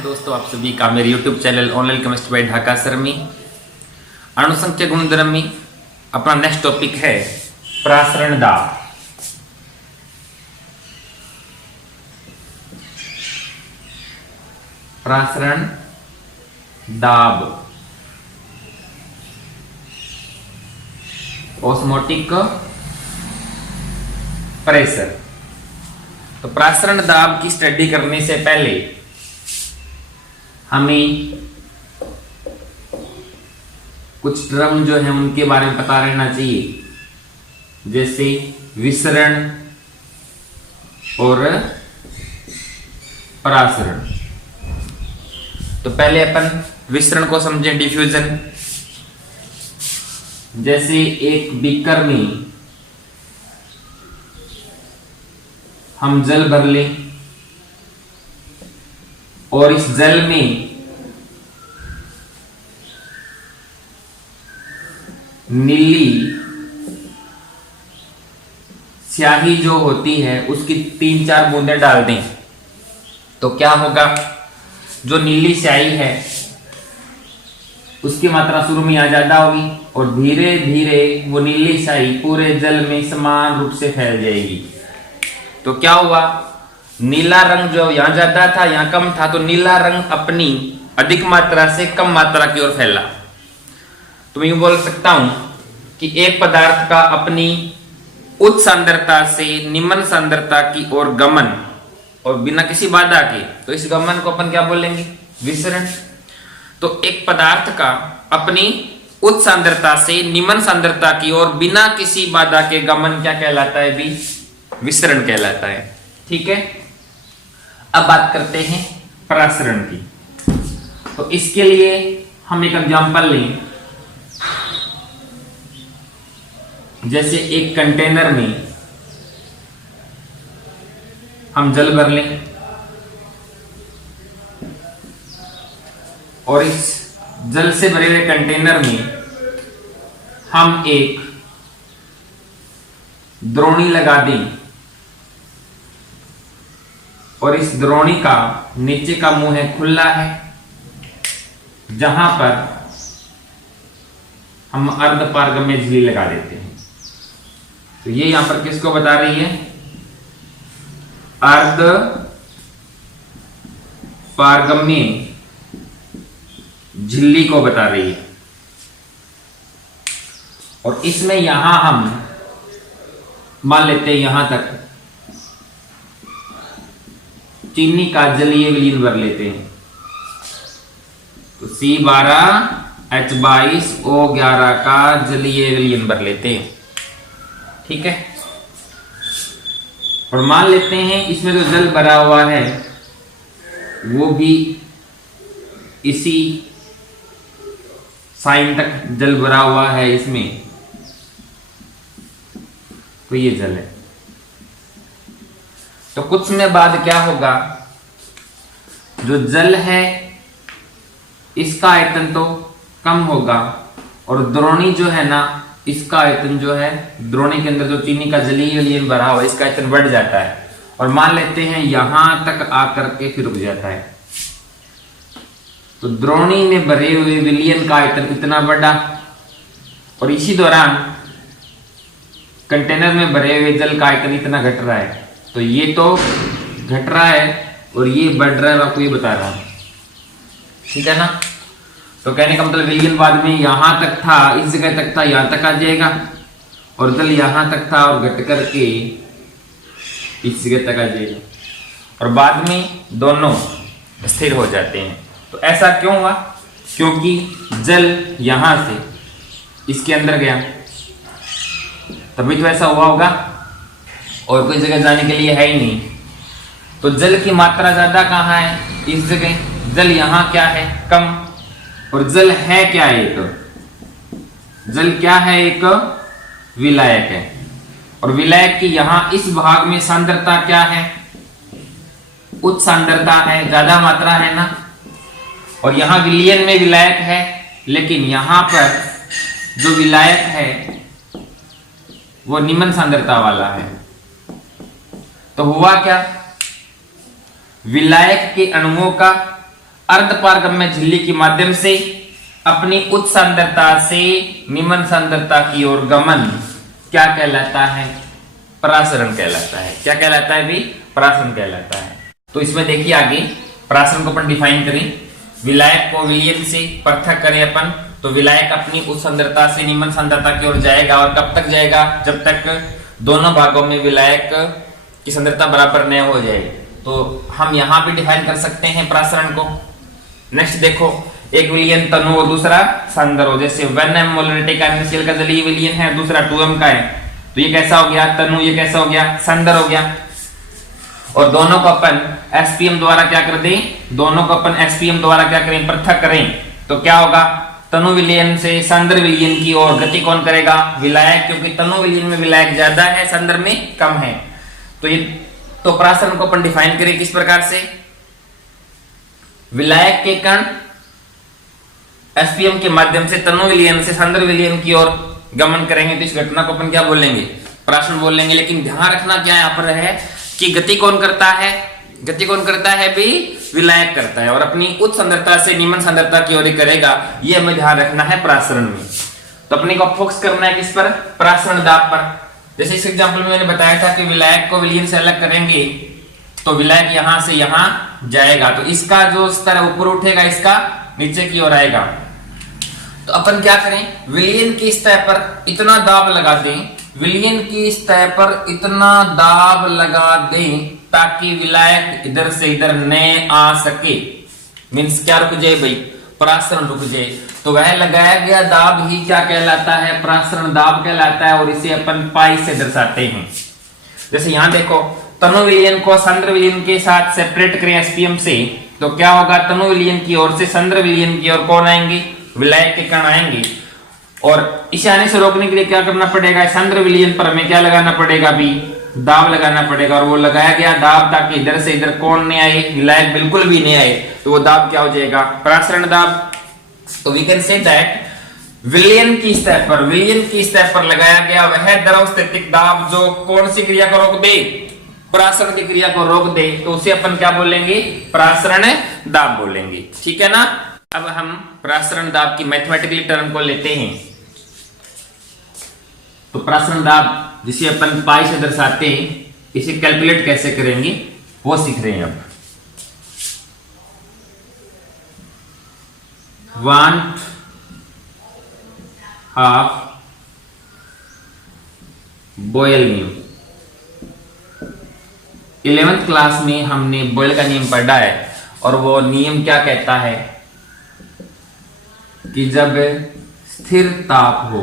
है दोस्तों, आप सभी का मेरे YouTube channel online chemistry bye Dhaka sir में अणुसंख्या गुणधर्म में अपना नेक्स्ट टॉपिक है प्रासरण दाब। प्रासरण दाब, ऑस्मोटिक प्रेशर। तो प्रासरण दाब की स्टडी करने से पहले हमें कुछ टर्म जो है उनके बारे में पता रहना चाहिए, जैसे विसरण और प्रासरण। तो पहले अपन विसरण को समझें, डिफ्यूजन। जैसे एक बीकर में हम जल भर लें और इस जल में नीली स्याही जो होती है उसकी 3-4 बूंदें डाल दें, तो क्या होगा, जो नीली स्याही है उसकी मात्रा शुरू में यहाँ ज्यादा होगी और धीरे धीरे वो नीली स्याही पूरे जल में समान रूप से फैल जाएगी। तो क्या हुआ, नीला रंग जो यहाँ ज्यादा था यहाँ कम था, तो नीला रंग अपनी अधिक मात्रा से कम मात्रा की ओर फैला। तो मैं यूं बोल सकता हूं कि एक पदार्थ का अपनी उच्च सांद्रता से निम्न सांद्रता की ओर गमन और बिना किसी बाधा के, तो इस गमन को अपन क्या बोलेंगे, विसरण। तो एक पदार्थ का अपनी उच्च सांद्रता से निम्न सांद्रता की ओर बिना किसी बाधा के गमन क्या कहलाता है, भी विसरण कहलाता है। ठीक है, अब बात करते हैं प्रासरण की। तो इसके लिए हम एक एग्जांपल लें, जैसे एक कंटेनर में हम जल भर लें और इस जल से भरे हुए कंटेनर में हम एक द्रोणी लगा दें और इस द्रोणी का नीचे का मुंह है खुला है, जहां पर हम अर्धपारगम्य झिल्ली लगा देते हैं। तो ये यहां पर किसको बता रही है, अर्ध पारगम्य झिल्ली को बता रही है। और इसमें यहां हम मान लेते हैं यहां तक चीनी का जलीय विलीन भर लेते हैं। तो C12H22O11 का जलीय विलीन भर लेते हैं। ठीक है, और मान लेते हैं इसमें जो जल भरा हुआ है वो भी इसी साइन तक जल भरा हुआ है इसमें, तो ये जल है। तो कुछ समय बाद क्या होगा, जो जल है इसका आयतन तो कम होगा और द्रोणी जो है ना, इसका आयतन जो है, द्रोणी के अंदर जो चीनी का जलीय विलयन भरा हुआ इसका आयतन बढ़ जाता है और मान लेते हैं यहां तक आकर के फिर रुक जाता है। तो द्रोणी में भरे हुए विलयन का आयतन इतना बड़ा और इसी दौरान कंटेनर में भरे हुए जल का आयतन इतना घट रहा है। तो ये तो घट रहा है और ये बढ़ रहा है, मैं आपको ये बता रहा हूं। ठीक है ना, तो कहने का मतलब विलयन बाद में यहां तक था, इस जगह तक था, यहां तक आ जाएगा और जल यहां तक था और घट करके इस जगह तक आ जाएगा और बाद में दोनों स्थिर हो जाते हैं। तो ऐसा क्यों हुआ, क्योंकि जल यहां से इसके अंदर गया, तभी तो ऐसा हुआ होगा, और कोई जगह जाने के लिए है ही नहीं। तो जल की मात्रा ज्यादा कहां है, इस जगह। जल यहां क्या है, कम, और जल है क्या, एक जल क्या है, एक विलायक है। और विलायक की यहां इस भाग में सांद्रता क्या है, उच्च सांद्रता है, ज्यादा मात्रा है ना। और यहां विलयन में विलायक है, लेकिन यहां पर जो विलायक है वो निम्न सांद्रता वाला है। तो हुआ क्या, विलायक के अणुओं का अर्धपारगम्य झिल्ली के माध्यम से अपनी उच्च सांद्रता से निम्न सांद्रता की ओर गमन क्या कहलाता है? परासरण कहलाता है। क्या कहलाता है भी? परासरण कहलाता है। तो इसमें देखिए आगे परासरण को अपन डिफाइन करें। विलायक को विलयन से पृथक करें अपन, तो विलायक अपनी उच्च सांद्रता से निम्न सांद्रता की ओर जाएगा, और कब तक जाएगा? जब तक दोनों भागों में विलायक की सांद्रता बराबर न हो जाए। तो हम यहां भी डिफाइन कर सकते हैं परासरण को। नेक्स्ट देखो, एक विलयन तनु और दूसरा सांद्र हो, जैसे 1m मोलरिटी का NaCl का जलीय विलयन है, दूसरा 2m का है, तो ये कैसा हो गया? तनु। ये कैसा हो गया? सांद्र हो गया। और दोनों को अपन SPM द्वारा क्या कर दें? दोनों को अपन SPM द्वारा क्या करें? पृथक करें। तो क्या होगा? तनु विलयन से सांद्र विलयन की ओर गति कौन करेगा? विलायक, क्योंकि तनु विलयन में विलायक ज्यादा है, सांद्र में कम है। तो ये तो परासरण को अपन डिफाइन करें किस प्रकार से? विलायक के कण SPM के माध्यम से तनु विलयन से सांद्र विलयन की ओर गमन करेंगे, तो इस घटना को अपन क्या बोलेंगे? परासरण बोलेंगे। लेकिन ध्यान रखना क्या यहाँ पर है कि गति कौन करता है? गति कौन करता है भी? विलायक करता है, और अपनी उच्च सांद्रता से निम्न सांद्रता की ओर करेगा। ये हमें ध्यान रखना है परासरण में। तो अपने को फोकस करना है किस पर? परासरण दाब पर। जैसे इस एग्जांपल में मैंने बताया था कि विलायक को विलयन से अलग करेंगे, तो विलायक यहां से यहां जाएगा, तो इसका जो स्तर ऊपर उठेगा, इसका नीचे की ओर आएगा। तो अपन क्या करें? विलयन की सतह पर इतना दाब लगा दें, विलयन की सतह पर इतना दाब लगा दें ताकि विलायक इधर से इधर न आ सके। मीन्स क्या रुक जाए भाई? परासरण रुक जाए। तो वह लगाया गया दाब ही क्या कहलाता है? परासरण दाब कहलाता है, और इसे अपन पाई से दर्शाते हैं। जैसे यहां देखो, तनु विलयन को सांद्र विलयन के साथ सेपरेट करें SPM से, तो क्या होगा? तनु विलयन की ओर से सांद्र विलयन की ओर कौन आएंगे? विलायक के कण आएंगे। और इसे आने से रोकने के लिए क्या करना पड़ेगा? सांद्र विलयन पर हमें क्या लगाना पड़ेगा भी? दाब लगाना पड़ेगा। और वो लगाया गया दाब ताकि इधर से इधर कौन नहीं आए? विलायक बिल्कुल भी नहीं आए। तो वो दाब क्या हो जाएगा? परासरण दाब। तो वी कैन से दैट विलयन की सतह पर लगाया गया वह द्रव स्थितिक दाब जो कौन सी क्रिया को रोक दे? परासरण की क्रिया को रोक दे, तो उसे अपन क्या बोलेंगे? परासरण दाब बोलेंगे। ठीक है ना? अब हम परासरण दाब की मैथमेटिकली टर्म को लेते हैं। तो परासरण दाब जिसे अपन पाई से दर्शाते हैं, इसे कैलकुलेट कैसे करेंगे वो सीख रहे हैं अब। 1/2 बॉयल नियम। 11th क्लास में हमने बॉयल का नियम पढ़ा है, और वो नियम क्या कहता है कि जब स्थिर ताप हो,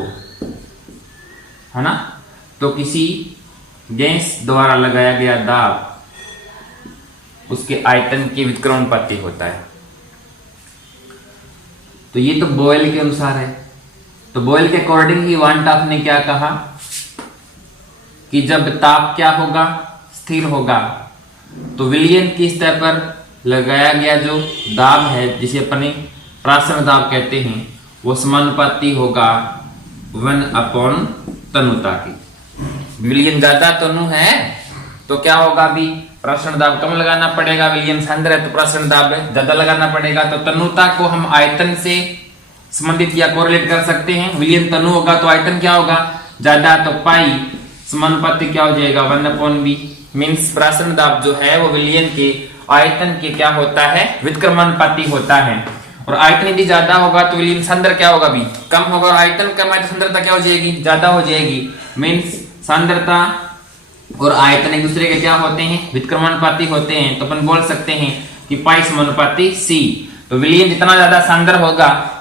है ना, तो किसी गैस द्वारा लगाया गया दाब उसके आयतन के व्युत्क्रमानुपाती होता है। तो ये तो बॉयल के अनुसार है। तो बॉयल के अकॉर्डिंग ही वान टॉप ने क्या कहा कि जब ताप क्या होगा? स्थिर होगा, तो विलयन की सतह पर लगाया गया जो दाब है, जिसे अपने परासरण दाब कहते हैं, वो समानुपाती होगा 1 तनुता की। विलयन ज्यादा तनु है तो क्या होगा भी? परासरण दाब कम लगाना पड़ेगा। विलयन सांद्र है तो परासरण दाब ज्यादा लगाना पड़ेगा। तो तनुता को हम आयतन से संबंधित या कोरिलेट कर सकते हैं। विलयन तनु होगा तो आयतन क्या होगा? ज्यादा, तो पाई समानुपाती क्या हो जाएगा? 1/v। मीन्स परासरण दाब जो है वो विलयन के आयतन के क्या होता है? व्युत्क्रमानुपाती होता है। और आयतन यदि ज्यादा होगा तो विलयन सांद्र क्या होगा भी? कम होगा। और आयतन कम है तो सांद्रता क्या हो जाएगी? ज्यादा हो जाएगी। मीन्स सांद्रता और आयतन एक दूसरे के क्या होते हैं? व्युत्क्रमानुपाती होते हैं। तो अपन बोल सकते हैं कि पाई समानुपाती C। तो विलयन जितना ज्यादा सांद्र होगा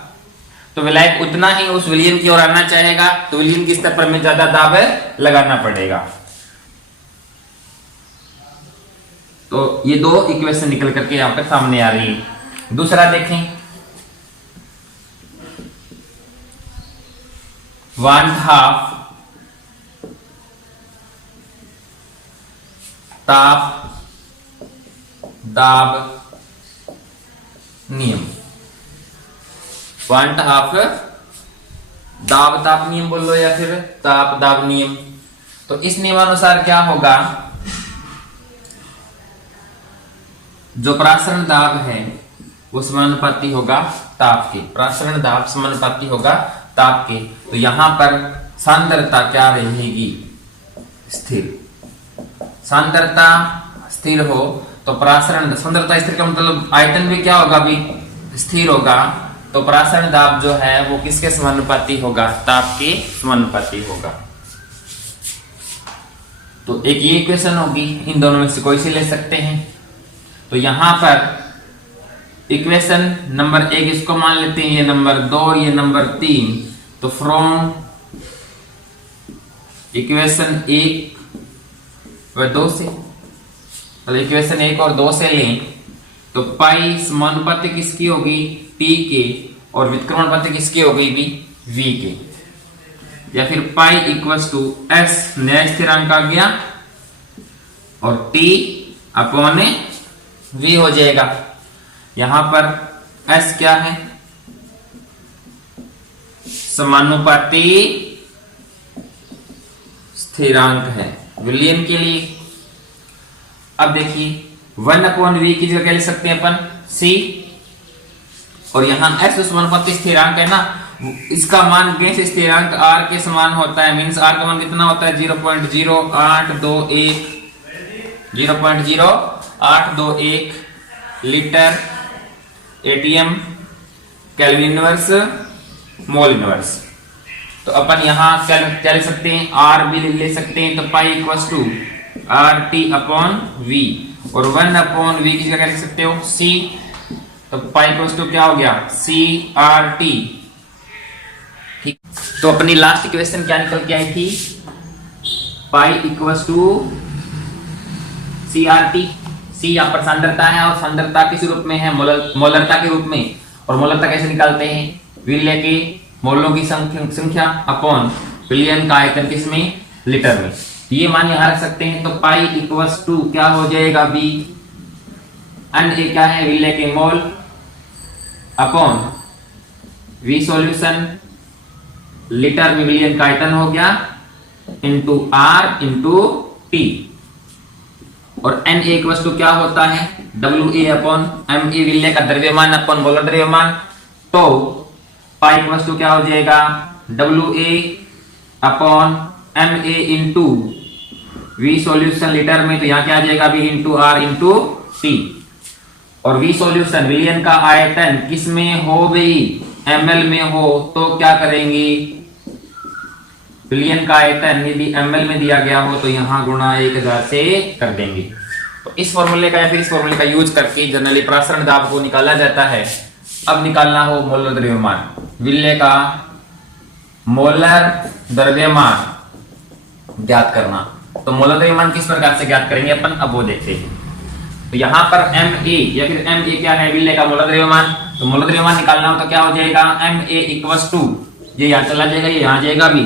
तो विलायक उतना ही उस विलयन की ओर आना चाहेगा, तो विलयन की सतह पर में ज्यादा दाब लगाना पड़ेगा। तो ये दो इक्वेशन निकल करके यहां पर सामने आ रही है। दूसरा देखें, 1/2 ताप दाब नियम। 1/2 दाब ताप नियम बोल लो या फिर ताप दाब नियम। तो इस नियमानुसार क्या होगा? जो परासरण दाब है वो समानुपाती होगा ताप के, प्रसारण दाब समानुपाती होगा ताप के। तो यहां पर सांद्रता क्या रहेगी? स्थिर। सांद्रता स्थिर हो तो प्रसारण, सांद्रता स्थिर का मतलब आयतन भी क्या होगा? भी स्थिर होगा। तो प्रसारण दाब जो है वो किसके समानुपाती होगा? ताप के समानुपाती होगा। तो एक ये इक्वेशन होगी, इन दोनों में से कोई सी ले सकते हैं। तो यहां पर इक्वेशन नंबर 1 इसको मान लेते हैं, ये नंबर 2, ये नंबर 3। तो फ्रॉम इक्वेशन 1 व 2 से, तो इक्वेशन 1 और 2 से लें तो पाई समानुपाती किसकी होगी? टी के, और व्युत्क्रमणपाती किसकी हो गई? भी वी के। या फिर पाई इक्वल्स टू एस नया स्थिरांक आ गया और टी अपॉन वी हो जाएगा। यहां पर एस क्या है? समानुपाती स्थिरांक है विलियन के लिए। अब देखिए 1/v की जगह क्या लिख सकते हैं अपन? c, और यहां x समानुपाती स्थिरांक है ना, इसका मान गैस स्थिरांक r के समान होता है। मींस r का मान कितना होता है? 0.0821 litre atm kelvin inverse mole inverse. तो अपन यहां क्या लिख सकते हैं? r भी ले सकते हैं। तो pi equals to RT upon V, और 1/v की जगह लिख सकते हो c। तो पाई इक्वल्स टू क्या हो गया? CRT। ठीक, तो अपनी लास्ट इक्वेशन क्या निकल के आई थी? Pi equals to CRT। C यहां पर सांद्रता है, और सांद्रता किस रूप में है? मोलरता के रूप में। और मोलरता कैसे निकालते हैं? विलेय के मोलों की संख्या अपॉन विलयन का आयतन किसमें? लीटर में। ये मान यहां रख सकते हैं। तो पाई इक्वल्स टू क्या हो जाएगा? बी एन ए क्या है? विलय के mole upon V solution litre में विलयन का आयतन हो गया, इंटू आर इंटू टी। और एन ए इक्वल्स टू क्या होता है? W A upon M A, विलय का द्रव्यमान अपॉन मोलर द्रव्यमान। तो पाई इक्वल्स टू क्या हो जाएगा? W A upon M A into V solution litre में। तो यहां क्या आ जाएगा? V into R into T. और वी सॉल्यूशन विलयन का आयतन किस में हो गई? ml में हो तो क्या करेंगे? विलयन का आयतन यदि ml में दिया गया हो तो यहां गुणा 1000 से कर देंगे। तो इस फॉर्मूले का या फिर इस फॉर्मूले का यूज करके जनरली प्रसारण दाब को निकाला जाता है। अब निकालना हो मोलर द्रव्यमान, विलय का मोलर द्रव्यमान ज्ञात करना। तो मोलर द्रव्यमान किस प्रकार से ज्ञात करेंगे अपन? अब वो देखते हैं। तो यहां पर Ma या फिर Ma क्या है? विलय का मोलर द्रव्यमान। तो मोलर द्रव्यमान निकालना हो तो क्या हो जाएगा? Ma इक्वल्स टू, ये यहां चला जाएगा, ये यहां जाएगा भी।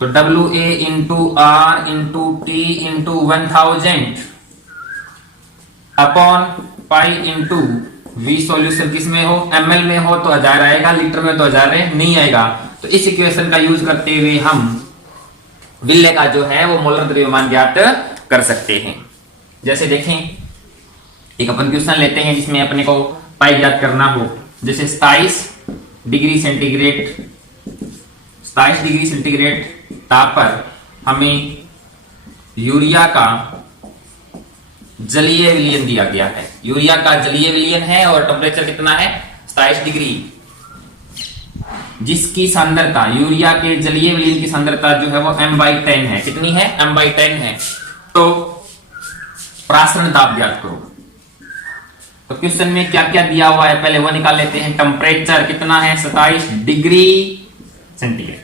तो WA into R into T into 1000 upon pi into V solution किस में हो? ml में हो तो 1000 आएगा, लीटर में तो 1000 नहीं आएगा। तो इस इक्वेशन का यूज करते हुए हम विलय का जो है वो मोलर द्रव्यमान ज्ञात कर सकते हैं। जैसे देखें, एक अपन क्वेश्चन लेते हैं जिसमें अपने को पाई ज्ञात करना हो। जैसे 27 डिग्री सेंटीग्रेड ताप पर हमें यूरिया का जलीय विलयन दिया गया है। यूरिया का जलीय विलयन है और टेम्परेचर कितना है? 27 डिग्री। जिसकी सांद्रता, यूरिया के जलीय विलयन की सांद्रता जो है वो m/10 है। कितनी है? m/10 है। तो प्रसारण दाब ज्ञात करो। तो क्वेश्चन में क्या क्या दिया हुआ है पहले वो निकाल लेते हैं। टेम्परेचर कितना है? 27 डिग्री सेंटीग्रेड,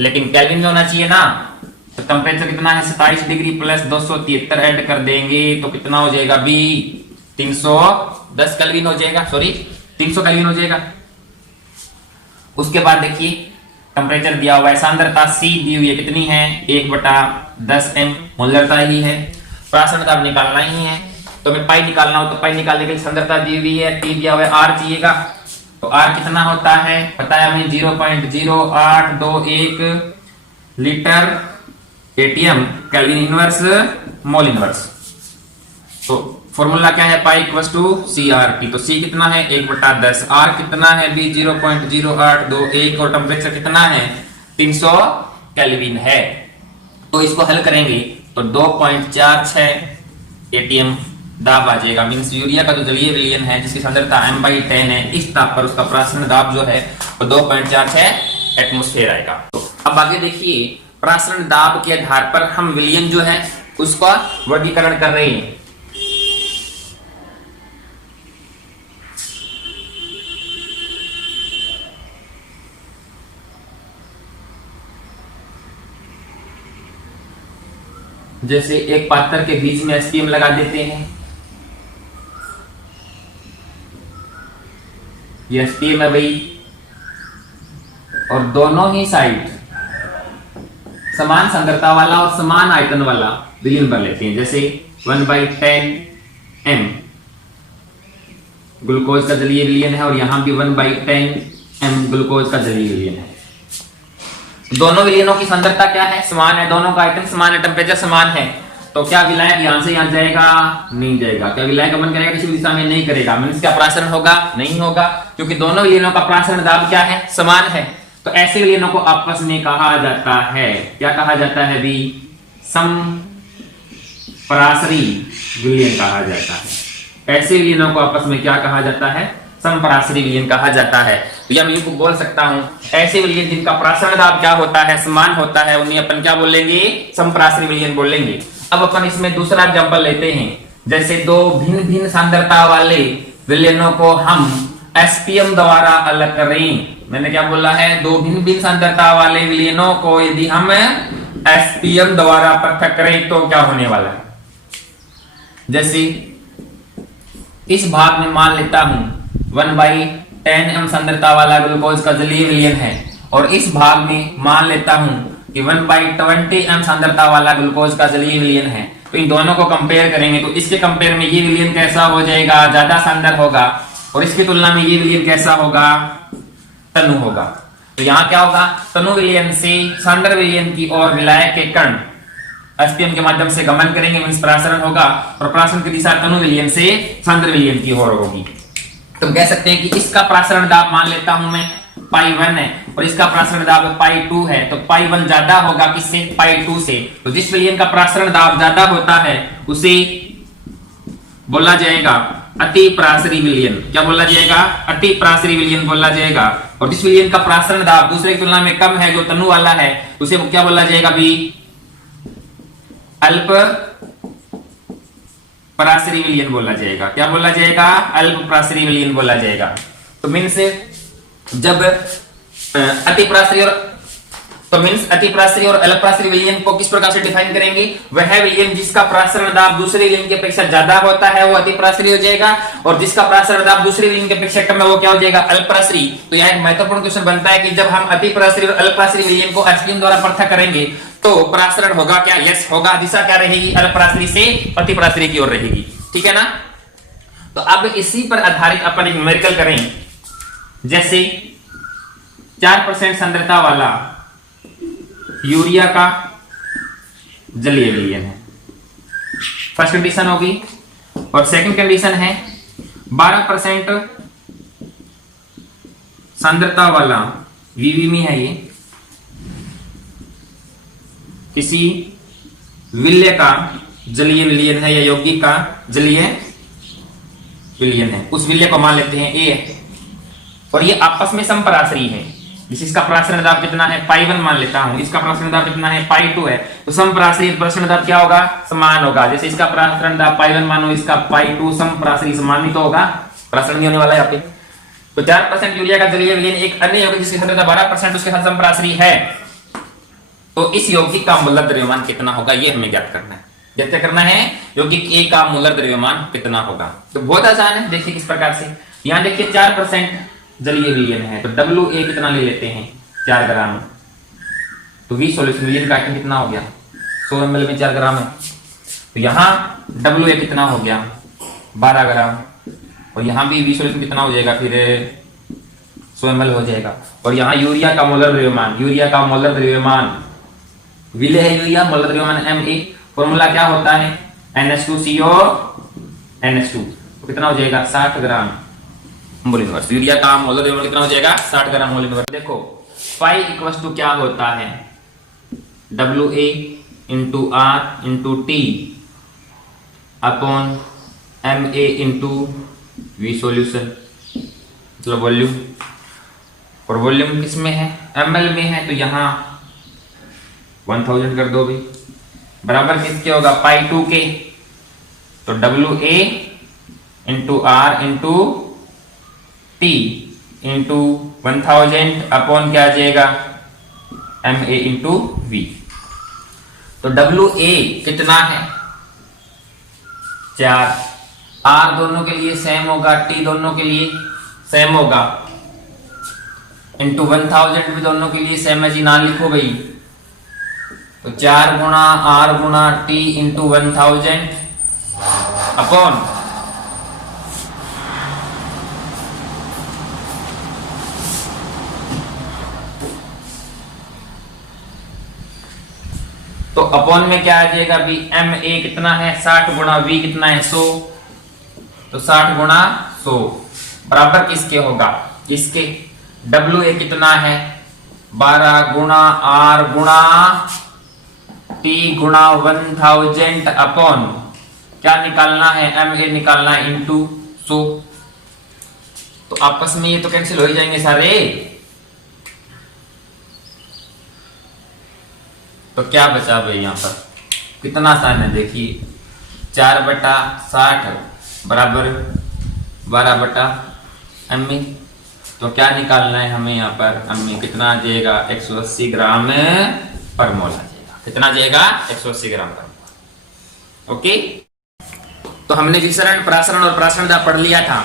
लेकिन केल्विन में होना चाहिए ना। तो टेम्परेचर कितना है? 27 डिग्री प्लस 273 ऐड कर देंगे तो कितना हो जाएगा? बी 310 केल्विन हो जाएगा, सॉरी 300 केल्विन हो जाएगा। उसके बाद देखिए टेम्परेचर दिया हुआ है, सांद्रता C दी हुई है, कितनी है? 1/10 m, मोलरता ही है। प्रसारण दाब निकालना ही है। तो मैं पाई निकालना हो तो पाई निकालने के लिए सांद्रता दी हुई है, T दिया हुआ है, R चाहिएगा। तो R कितना होता है? पता है हमें 0.0821 litre atm kelvin inverse mole inverse. तो फॉर्मूला क्या है, pi equal to C R T. तो सी कितना है 1/10, आर कितना है भी 0.0821 और टेम्परेचर कितना है 300 केल्विन है। तो इसको हल करेंगे तो 2.46 एटीएम दाब आ जाएगा। मींस यूरिया का जो जलीय विलयन है जिसकी सांद्रता m/10 है, इस ताप पर उसका प्रासरण दाब जो है वो 2.46 एटमॉस्फेयर आएगा। तो अब आगे देखिए, प्रासरण दाब के आधार पर हम विलयन जो है उसका वर्गीकरण कर रहे हैं। जैसे एक पात्र के बीच में एसपीएम लगा देते हैं, ये एसपीएम है भाई, और दोनों ही साइड समान सांद्रता वाला और समान आयतन वाला विलयन बन लेते हैं। जैसे 1/10 m ग्लूकोज का जलीय विलयन है और यहां भी 1/10 m ग्लूकोज का जलीय विलयन है। दोनों विलयनों की सांद्रता क्या है, समान है, दोनों का आयतन समान है, टेम्परेचर समान है। तो क्या विलायक यहां से यहां जाएगा, नहीं जाएगा। क्या विलायक गमन करेगा किसी भी दिशा में, नहीं करेगा। मींस क्या प्रासरण होगा, नहीं होगा, क्योंकि दोनों विलयनों का प्रासरण दाब क्या है, समान है। तो ऐसे विलयनों को आपस में कहा जाता है, क्या कहा जाता है भी, समपरासरी विलयन कहा जाता है। ऐसे विलयनों को आपस में क्या कहा जाता है, समपरासरी विलयन कहा जाता है। तो या मैं इनको बोल सकता हूं, ऐसे विलयन जिनका प्रासरण दाब क्या होता है, समान होता है, उन्हें अपन क्या बोलेंगे, समपरासरी विलयन बोलेंगे। अब अपन इसमें दूसरा एग्जांपल लेते हैं। जैसे दो भिन्न भिन्न सांद्रता वाले विलयनों को हम एसपीएम द्वारा अलग करें। मैंने क्या बोला है, दो भिन्न भिन्न सांद्रता वाले विलयनों को यदि हम एसपीएम द्वारा पृथक करें तो क्या होने वाला है। जैसे इस भाग में मान लेता हूं 1/10 m सांद्रता वाला ग्लूकोज का जलीय विलयन है, और इस भाग में मान लेता हूं कि 1/20 m सांद्रता वाला ग्लूकोज का जलीय विलयन है। तो इन दोनों को कंपेयर करेंगे तो इसके कंपेयर में ये विलयन कैसा हो जाएगा, ज्यादा सांद्र होगा, और इसकी तुलना में ये विलयन कैसा होगा, तनु होगा। तो यहाँ क्या होगा, तनु विलयन से सांद्र विलयन की ओर विलायक के कण एसपीएम के माध्यम से गमन करेंगे, मींस प्रासरण होगा, और प्रासरण की दिशा तनु विलयन से सांद्र विलयन की ओर होगी। तो कह सकते हैं कि इसका प्रासरण दाब मान लेता हूं मैं π1 है और इसका प्रासरण दाब π2 है। तो π1 ज्यादा होगा किससे, π2 से। तो जिस विलयन का प्रासरण दाब ज्यादा होता है उसे बोला जाएगा अति प्रासरी विलयन। क्या बोला जाएगा, अति प्रासरी विलयन बोला जाएगा। और जिस विलयन का प्रासरण दाब दूसरे की तुलना में कम है, जो तनु वाला है, उसे क्या बोला जाएगा भी, अल्प प्रासरी विलयन बोला जाएगा। क्या बोला जाएगा, अल्प प्रासरी विलयन बोला जाएगा। तो मीन्स जब अति प्रासरी और अल्प प्रासरी विलयन को किस प्रकार से डिफाइन करेंगे, वह विलयन जिसका प्रासरण दाब दूसरे विलयन की अपेक्षा ज्यादा होता है वो अति प्रासरी हो जाएगा, और जिसका प्रासरण दाब दूसरे विलयन की अपेक्षा कम है वो क्या हो जाएगा, अल्प प्रासरी। तो यहाँ एक महत्वपूर्ण क्वेश्चन बनता है कि जब हम अति प्रासरी और अल्प प्रासरी विलयन को एसपीएम द्वारा पृथक करेंगे तो प्रासरण होगा क्या, यस होगा। दिशा क्या रहेगी, अल्प प्रासरी से अति प्रासरी की ओर रहेगी। ठीक है ना। तो अब इसी पर आधारित अपन एक न्यूमेरिकल करें। जैसे 4% सांद्रता वाला यूरिया का जलीय विलयन है, फर्स्ट कंडीशन होगी। और सेकंड कंडीशन है 12% सांद्रता वाला वीवी में है, ये किसी विलय का जलीय विलयन है या यौगिक का जलीय विलयन है। उस विलय को मान लेते हैं ए, और ये आपस में समपरासरी है। इसका प्रासरण दाब कितना है, π1 मान लेता हूं, इसका प्रासरण दाब कितना है, π2 है। तो समपरासरी प्रासरण दाब क्या होगा, समान होगा। जैसे इसका प्रासरण दाब π1 मानो, इसका π2, समपरासरी समान ही तो होगा, प्रासरण नहीं होने वाला है यहाँ पे। तो 4% यूरिया का जलीय विलयन एक अन्य यौगिक जिसकी सांद्रता 12% उसके साथ समपरासरी है, तो इस यौगिक का मूलर द्रव्यमान कितना होगा, ये हमें ज्ञात करना है। ज्ञात करना है यौगिक ए का मूलर द्रव्यमान कितना होगा। तो बहुत आसान है, देखिए किस प्रकार से। यहाँ देखिए 4% जलीय विलयन है, तो WA कितना ले लेते हैं, 4 ग्राम। तो V सॉल्यूशन विलयन का आयतन कितना हो गया, 100 ml में 4 ग्राम है। तो यहाँ WA कितना हो गया, 12 ग्राम। और यहाँ भी V सॉल्यूशन कितना हो जाएगा, फिर 100 ml हो जाएगा। और यहाँ यूरिया का मोलर द्रव्यमान विलय है यूरिया, मोलर द्रव्यमान Ma। फॉर्मूला क्या होता है, NH2CO NH2, तो कितना हो जाएगा 60 ग्राम मोल इनवर्स। यूरिया का मोलर लेवल कितना हो जाएगा 60 ग्राम मोल इनवर्स। देखो फाई इक्वल टू क्या होता है WA into R into T upon MA into V solution, मतलब वॉल्यूम। और वॉल्यूम किस में है ml में है, तो यहाँ 1000 कर दो भाई, बराबर किसके होगा पाई 2 के। तो WA into R into T into 1000 upon क्या आ जाएगा MA इंटू V। तो WA कितना है 4, R दोनों के लिए सेम होगा, T दोनों के लिए सेम होगा, इंटू 1000 भी दोनों के लिए सेम है जी, ना लिखो भाई। तो 4 गुणा R गुणा T इंटू 1000 अपॉन तो अपॉन में क्या आ जाएगा अभी MA कितना है 60 गुणा V कितना है 100, तो 60 गुणा 100 बराबर किसके होगा इसके। WA कितना है 12 गुणा R गुणा T गुणा 1000 अपॉन क्या निकालना है MA निकालना है इंटू 100। तो आपस में ये तो कैंसिल हो ही जाएंगे सारे। तो क्या बचा भाई यहाँ पर कितना आसान है, देखिए 4/60 बराबर 12/MA। तो क्या निकालना है हमें यहाँ पर MA कितना आ जाएगा 180 ग्राम पर मोल आ जाएगा। कितना आ जाएगा 180 ग्राम पर मोल। ओके, तो हमने विसरण प्रासरण और प्रासरण दाब पढ़ लिया था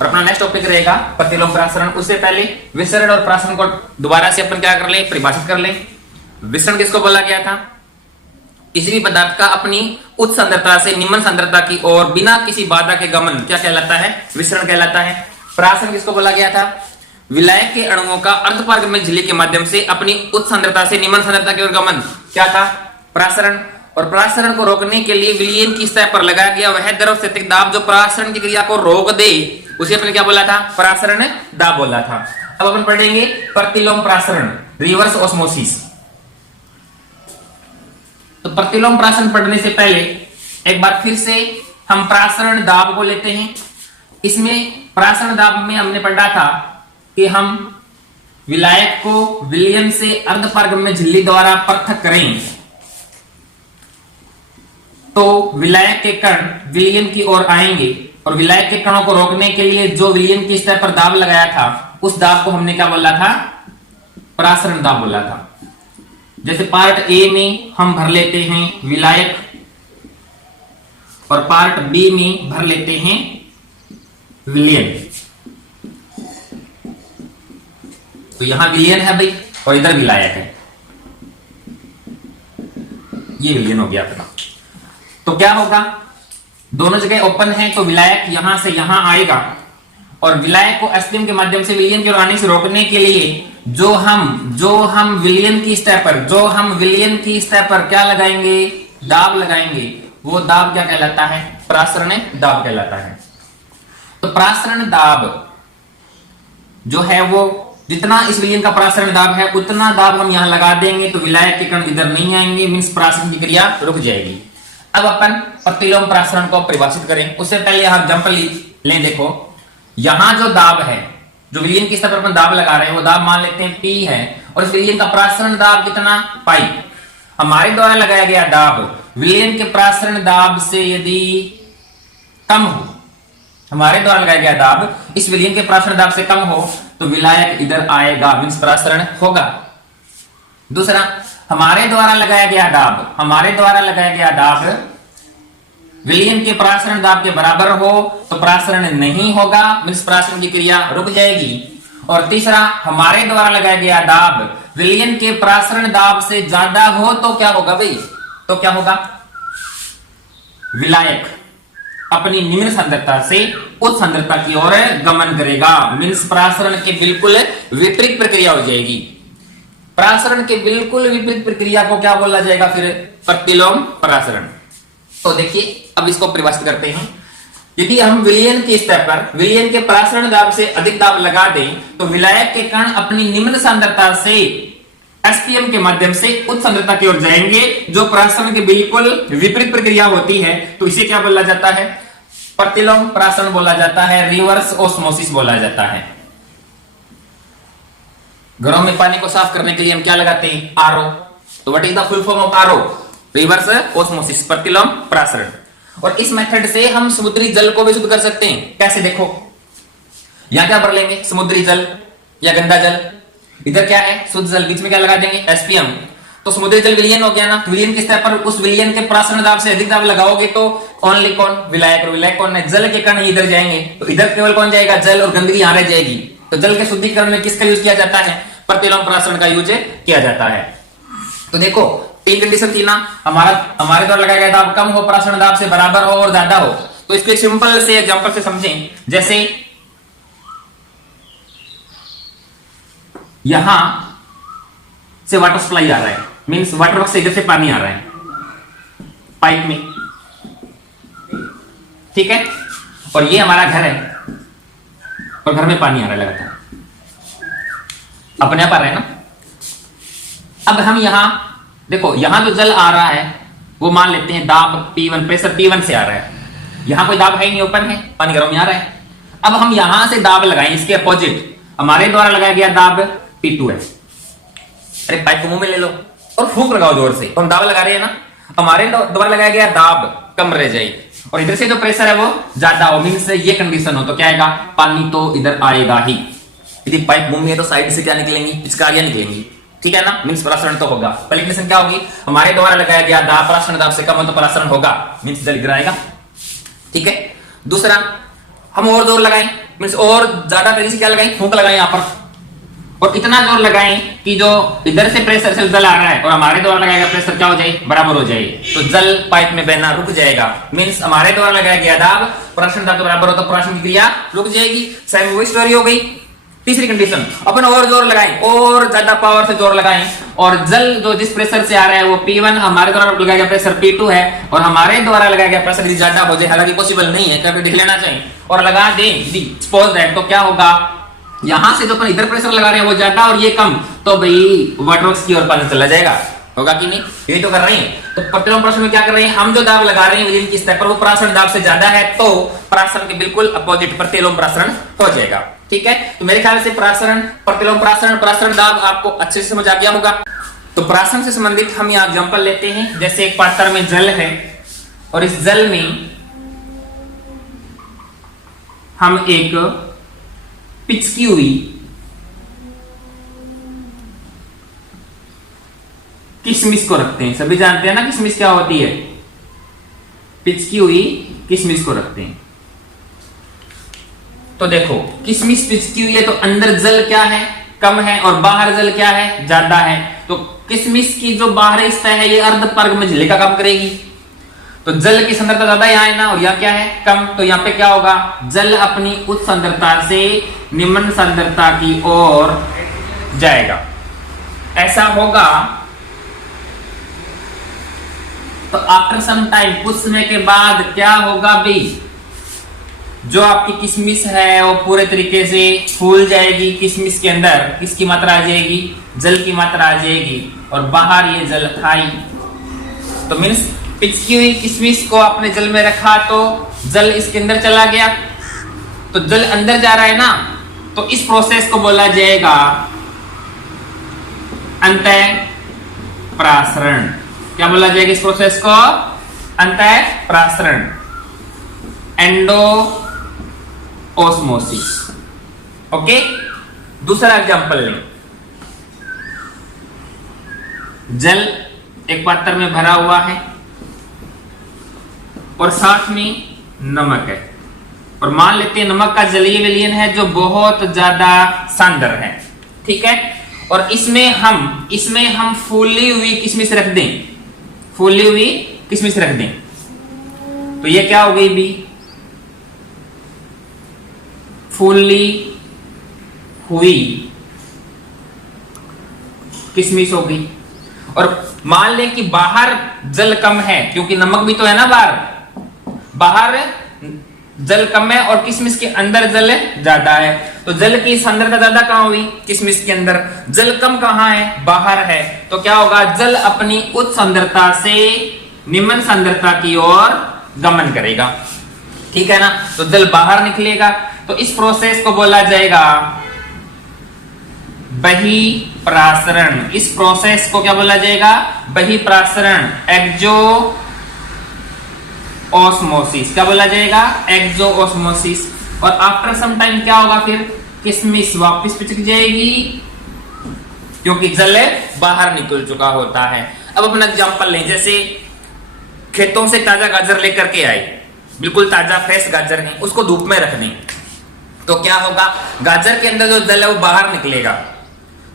और अपना नेक्स्ट टॉपिक रहेगा प्रतिलोम प्रासरण। उससे पहले विसरण और प्रासरण को दोबारा से अपन क्या कर ले परिभाषित कर ले। विसरण किसको बोला गया था, किसी भी पदार्थ का अपनी उच्च सांद्रता से निम्न सांद्रता की ओर बिना किसी बाधा के गमन क्या कहलाता है विसरण कहलाता है। प्रासरण किसको बोला गया था, विलायक के अणुओं का अर्धपारगम्य झिल्ली के माध्यम से अपनी उच्च सांद्रता से निम्न सांद्रता की ओर गमन क्या था प्रासरण। और प्रासरण को रोकने के लिए विलयन की सतह पर लगाया गया वह द्रव स्थैतिक दाब जो प्रासरण की क्रिया को रोक दे उसे अपने क्या बोला था प्रासरण दाब बोला था। अब अपन पढ़ेंगे प्रतिलोम प्रासरण रिवर्स ऑस्मोसिस। तो प्रतिलोम प्रासरण पढ़ने से पहले एक बार फिर से हम प्रासरण दाब को लेते हैं। इसमें प्रासरण दाब में हमने पढ़ा था कि हम विलायक को विलयन से अर्धपारगम्य झिल्ली द्वारा पृथक करें तो विलायक के कण विलयन की ओर आएंगे और विलायक के कणों को रोकने के लिए जो विलयन की सतह पर दाब लगाया था उस दाब को हमने क्या बोला था प्रासरण दाब बोला था। जैसे पार्ट ए में हम भर लेते हैं विलायक और पार्ट बी में भर लेते हैं विलयन। तो यहां विलयन है भाई और इधर विलायक है, ये विलयन हो गया अपना। तो क्या होगा दोनों जगह ओपन है तो विलायक यहां से यहां आएगा और विलायक को एस्टिम के माध्यम से विलयन की ओर आने से रोकने के लिए जो हम विलयन की सतह पर क्या लगाएंगे दाब लगाएंगे, वो दाब क्या कहलाता है प्रासरण दाब कहलाता है। तो प्रासरण दाब जो है वो जितना इस विलयन का प्रासरण दाब है उतना दाब हम यहां लगा देंगे तो विलायक के कण इधर नहीं आएंगे, मींस प्रासरण की क्रिया रुक जाएगी। अब अपन प्रतिलोम प्रासरण को परिभाषित करें उससे पहले यहां एग्जांपल लें। देखो यहां जो दाब है जो विलयन की सतह पर अपन दाब लगा रहे हैं वो दाब मान लेते हैं P है और इस विलयन का प्रासरण दाब कितना पाई। हमारे द्वारा लगाया गया दाब विलयन के प्रासरण दाब से यदि कम हो, हमारे द्वारा लगाया गया दाब इस विलयन के प्रासरण दाब से कम हो तो विलायक इधर आएगा, मींस प्रासरण होगा। दूसरा हमारे द्वारा लगाया गया दाब विलयन के प्रासरण दाब के बराबर हो तो प्रासरण नहीं होगा, मींस प्रासरण की क्रिया रुक जाएगी। और तीसरा हमारे द्वारा लगाया गया दाब विलयन के प्रासरण दाब से ज्यादा हो तो क्या होगा भाई, तो क्या होगा विलायक अपनी निम्न सांद्रता से उच्च सांद्रता की ओर गमन करेगा, मींस प्रासरण के बिल्कुल विपरीत प्रक्रिया हो जाएगी। प्रासरण के बिल्कुल विपरीत प्रक्रिया को क्या बोला जाएगा फिर प्रतिलोम प्रासरण। तो देखिए अब इसको परिभाषित करते हैं। यदि हम विलयन के स्तर पर विलयन के प्रासरण दाब से अधिक दाब लगा दें तो विलायक के कण अपनी निम्न सांद्रता से एसपीएम के माध्यम से उच्च सांद्रता की ओर जाएंगे, जो प्रासरण के बिल्कुल विपरीत प्रक्रिया होती है। तो इसे क्या बोला जाता है? प्रतिलोम प्रासरण बोला जाता है, रिवर्स ओस्मोसिस बोला जाता है। घरों में पानी को साफ करने के लिए हम क्या लगाते हैं? आरओ। तो what is the full form of RO? Reverse osmosis, प्रतिलोम प्रासरण। और इस मेथड से हम समुद्री जल को भी शुद्ध कर सकते हैं। कैसे? देखो, यहां क्या भर लेंगे? समुद्री जल या गंदा जल। इधर क्या है? शुद्ध जल। बीच में क्या लगा देंगे? एसपीएम। तो समुद्री जल विलयन हो गया ना। विलयन के स्तर पर उस विलयन के प्रासरण दाब से अधिक दाब लगाओगे तो ओनली कौन? विलायक। और विलायक कौन है? जल के कण इधर जाएंगे, तो इधर केवल कौन जाएगा? जल, और गंदगी यहां रह जाएगी। तो जल के शुद्धिकरण में किसका यूज किया जाता है? प्रतिलोम प्रासरण का यूज किया जाता है। तो देखो, तीन कंडीशन थी ना। हमारे द्वारा लगाया गया दाब कम हो, प्रासरण दाब से बराबर हो और ज्यादा हो। तो इसको एक सिंपल से एग्जांपल से समझें। जैसे यहां से वाटर सप्लाई आ रहा है, मींस वाटर वर्क से इधर से पानी आ रहा है पाइप में, ठीक है। और ये हमारा घर है और घर में पानी आ रहा है लगातार, अपने आप आ रहा है ना। अब हम यहां देखो, यहां जो जल आ रहा है वो मान लेते हैं दाब P1, प्रेशर P1 से आ रहा है। यहां कोई दाब है ही नहीं, ओपन है, पानी गर्म में आ रहा है। अब हम यहां से दाब लगाएं, इसके अपोजिट हमारे द्वारा लगाया गया दाब P2 है। अरे पाइप को मुंह में ले लो और फूंक लगाओ जोर से। तो हम दाब लगा रहे हैं ना, हमारे द्वारा लगाया गया दाब कम रह जाएगी और इधर से जो प्रेशर है वो ज्यादा हो, मींस ये कंडीशन हो, तो क्या आएगा? पानी तो इधर आएगा ही। यदि पाइप मुंह में है तो साइड से क्या निकलेंगी? पिचकारियां निकलेंगी, ठीक है ना। मींस प्रासरण तो होगा। पहली कंडीशन क्या होगी? हमारे द्वारा लगाया गया दाब प्रासरण दाब से कम हो तो प्रासरण होगा, मींस जल गिराएगा, ठीक है। दूसरा, हम और जोर लगाएं, मींस और ज्यादा तेजी से क्या लगाएं? फूंक लगाएं यहां पर, और इतना जोर लगाएं कि जो इधर से प्रेशर से जल आ रहा है और हमारे द्वारा लगाया गया प्रेशर क्या हो जाए? बराबर हो जाए। तो जल पाइप में बहना रुक जाएगा, मींस हमारे द्वारा लगाया गया दाब प्रासरण दाब के बराबर हो तो प्रासरण की क्रिया रुक जाएगी। सेम वही स्टोरी हो गई। तीसरी कंडीशन, अपन और जोर लगाएं, और ज्यादा पावर से जोर लगाएं, और जल जो जिस प्रेशर से आ रहा है वो P1, हमारे द्वारा लगाया गया प्रेशर P2 है, और हमारे द्वारा लगाया गया प्रेशर यदि ज्यादा हो जाए, हालांकि पॉसिबल नहीं है, करके देख लेना चाहिए, और लगा दें सपोज दैट, तो क्या होगा? यहां से जो अपन इधर प्रेशर लगा रहे हैं वो ज्यादा और ये कम, तो भाई वाटर वर्क्स की ओर पानी चला जाएगा, होगा कि नहीं? ये तो कर रहे हैं। तो प्रतिलोम प्रासरण में क्या कर रहे हैं? हम जो दाब लगा रहे हैं विलयन की स्तर पर वो प्रासरण दाब से ज्यादा है, तो प्रासरण के बिल्कुल अपोजिट प्रतिलोम प्रासरण हो जाएगा, ठीक है। तो मेरे ख्याल से प्रासरण, प्रतिलोम प्रासरण, प्रासरण दाब आपको अच्छे से समझ आ गया होगा। तो प्रासरण से संबंधित हम यहाँ एग्जांपल लेते हैं। जैसे एक पात्र में जल है और इस जल में हम एक पिचकी हुई किशमिश को रखते हैं। सभी जानते हैं ना किशमिश क्या होती है? पिचकी हुई किशमिश को रखते हैं। तो देखो, किशमिश पिचकी हुई है तो अंदर जल क्या है? कम है, और बाहर जल क्या है? ज्यादा है। तो किशमिश की जो बाहरी सतह है ये अर्धपर्ग में झिल्ली का काम करेगी, तो जल की सांद्रता ज्यादा यहाँ है ना, और यहाँ क्या है? कम। तो यहाँ पे क्या होगा? जल अपनी उच्च सांद्रता से निम्न सांद्रता की ओर जाएगा। ऐसा होगा तो आफ्टर सम टाइम, कुछ समय के बाद क्या होगा भाई? जो आपकी किशमिश है वो पूरे तरीके से फूल जाएगी। किशमिश के अंदर किसकी मात्रा आ जाएगी? जल की मात्रा आ जाएगी, और बाहर ये जल था ही। तो मीन्स पिचकी हुई किशमिश को आपने जल में रखा तो जल इसके अंदर चला गया, तो जल अंदर जा रहा है ना, तो इस प्रोसेस को बोला जाएगा अंतः प्रासरण। क्या बोला जाएगा इस प्रोसेस को? अंतः प्रासरण, एंडो ओस्मोसिस। ओके, दूसरा एग्जांपल लें। जल एक पात्र में भरा हुआ है और साथ में नमक है, और मान लेते हैं नमक का जलीय विलयन है जो बहुत ज्यादा सांद्र है, ठीक है। और इसमें हम फूली हुई किशमिश रख दें, फूली हुई किशमिश रख दें, तो ये क्या हो गई भी? फूली हुई किशमिश हो गई। और मान लें कि बाहर जल कम है, क्योंकि नमक भी तो है ना बाहर जल कम है और किशमिश के अंदर जल ज्यादा है। तो जल की सांद्रता ज्यादा कहां हुई? किशमिश के अंदर। जल कम कहां है? बाहर है। तो क्या होगा? जल अपनी उच्च सांद्रता से निम्न सांद्रता की ओर गमन करेगा, ठीक है ना। तो जल बाहर निकलेगा। तो इस प्रोसेस को बोला जाएगा बहिःप्रासरण। इस प्रोसेस को क्या बोला जाएगा? बहिःप्रासरण, एक्सो ऑस्मोसिस। क्या बोला जाएगा? एक्सो ऑस्मोसिस। और आफ्टर सम टाइम क्या होगा? फिर किशमिश वापस पिचक जाएगी क्योंकि जल बाहर निकल चुका होता है। अब अपना एग्जांपल लें, जैसे खेतों से ताजा गाजर लेकर के आए, बिल्कुल ताजा फ्रेश गाजर है, उसको धूप में रख दें तो क्या होगा? गाजर के अंदर जो जल है वो बाहर निकलेगा।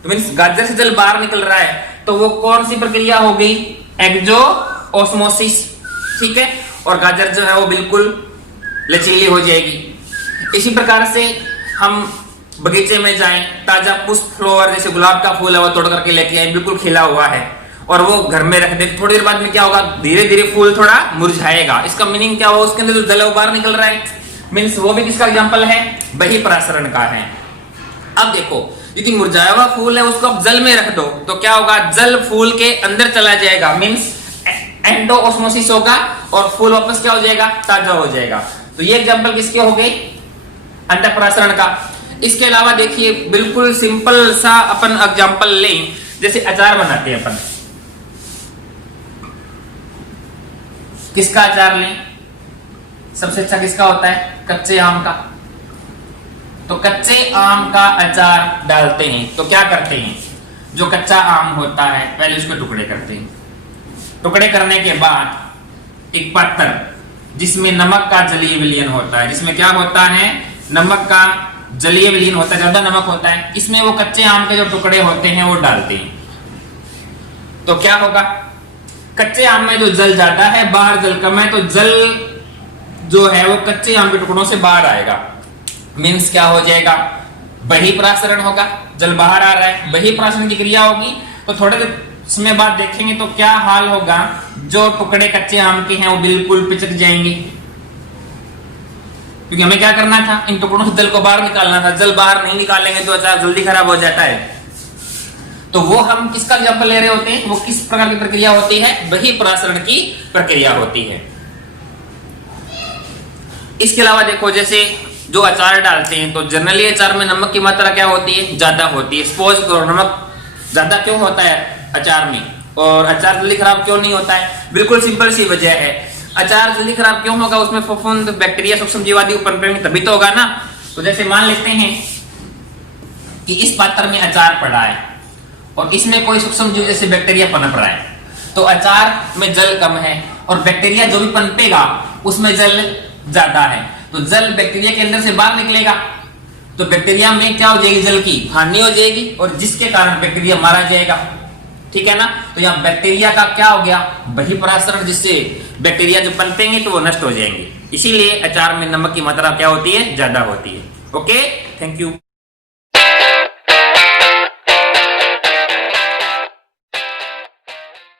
तो मीन्स गाजर से जल बाहर निकल रहा है तो वो कौन सी प्रक्रिया हो गई? एक्सो ऑस्मोसिस, ठीक है। और गाजर जो है वो बिल्कुल लचीली हो जाएगी। इसी प्रकार से हम बगीचे में जाएं, ताजा पुष्प फ्लावर जैसे गुलाब का फूल है वो तोड़ करके लेके आए, बिल्कुल खिला हुआ है, और वो घर में रख दे, थोड़ी देर बाद में क्या होगा? धीरे धीरे फूल थोड़ा मुरझाएगा। इसका मीनिंग क्या हुआ? उसके अंदर जो जल है वो बाहर निकल रहा है। मीन्स वो भी किसका एग्जाम्पल है? बहिःप्रासरण का है। अब देखो, यदि मुरझाया हुआ फूल है उसको आप जल में रख दो तो क्या होगा? जल फूल के अंदर चला जाएगा, मीन्स एंडो ऑस्मोसिस होगा और फूल वापस क्या हो जाएगा? ताजा हो जाएगा। तो ये एग्जांपल किसके हो गए? अंतःप्रासरण का। इसके अलावा देखिए, बिल्कुल सिंपल सा अपन एग्जांपल लें, जैसे अचार बनाते हैं अपन। किसका अचार लें? सबसे अच्छा किसका होता है? कच्चे आम का। तो कच्चे आम का अचार डालते हैं तो क्या करते हैं? जो कच्चा आम होता है पहले उसके टुकड़े करते हैं। टुकड़े करने के बाद एक पात्र जिसमें नमक का जलीय विलयन होता है, जिसमें क्या होता है? नमक का जलीय विलयन होता है, ज्यादा नमक होता है, इसमें वो कच्चे आम के जो टुकड़े होते हैं वो डालते हैं। तो क्या होगा? कच्चे आम में जो जल ज्यादा है, बाहर जल कम है, तो जल जो है वो कच्चे आम के टुकड़ों से बाहर आएगा। मीन्स क्या हो जाएगा? बहिःप्रासरण होगा, जल बाहर आ रहा है, बहिःप्रासरण की क्रिया होगी। तो थोड़े समय बाद देखेंगे तो क्या हाल होगा? जो टुकड़े कच्चे आम के हैं वो बिल्कुल पिचक जाएंगे, क्योंकि हमें क्या करना था? इन टुकड़ों से जल को बाहर निकालना था। जल बाहर नहीं निकालेंगे तो अचार जल्दी खराब हो जाता है। तो वो हम किसका एग्जाम्पल ले रहे होते हैं? वो किस प्रकार की प्रक्रिया होती है? बहिःप्रासरण की प्रक्रिया होती है। इसके अलावा देखो, जैसे जो अचार डालते हैं तो जनरली अचार में नमक की मात्रा क्या होती है? ज्यादा होती है। सपोज करो, नमक ज्यादा क्यों होता है अचार में, और अचार जल्दी खराब क्यों नहीं होता है? बिल्कुल सिंपल सी वजह है। अचार जल्दी खराब क्यों होगा? उसमें फफूंद, बैक्टीरिया, सूक्ष्म जीवादि उपन्य तभी तो होगा ना। तो जैसे मान लेते हैं कि इस पात्र में अचार पड़ा है और इसमें कोई सूक्ष्म जीव जैसे बैक्टीरिया पनप रहा है, तो अचार में जल कम है और बैक्टीरिया जो भी पनपेगा उसमें जल ज्यादा है। तो जल बैक्टीरिया के अंदर से बाहर निकलेगा तो बैक्टीरिया में क्या हो जाएगी? जल की हानि हो जाएगी और जिसके कारण बैक्टीरिया मारा जाएगा, ठीक है ना। तो यहाँ बैक्टीरिया का क्या हो गया? बहिःप्रासरण, जिससे बैक्टीरिया जो पनपेंगे तो वो नष्ट हो जाएंगे। इसीलिए अचार में नमक की मात्रा क्या होती है? ज्यादा होती है। Okay, thank you.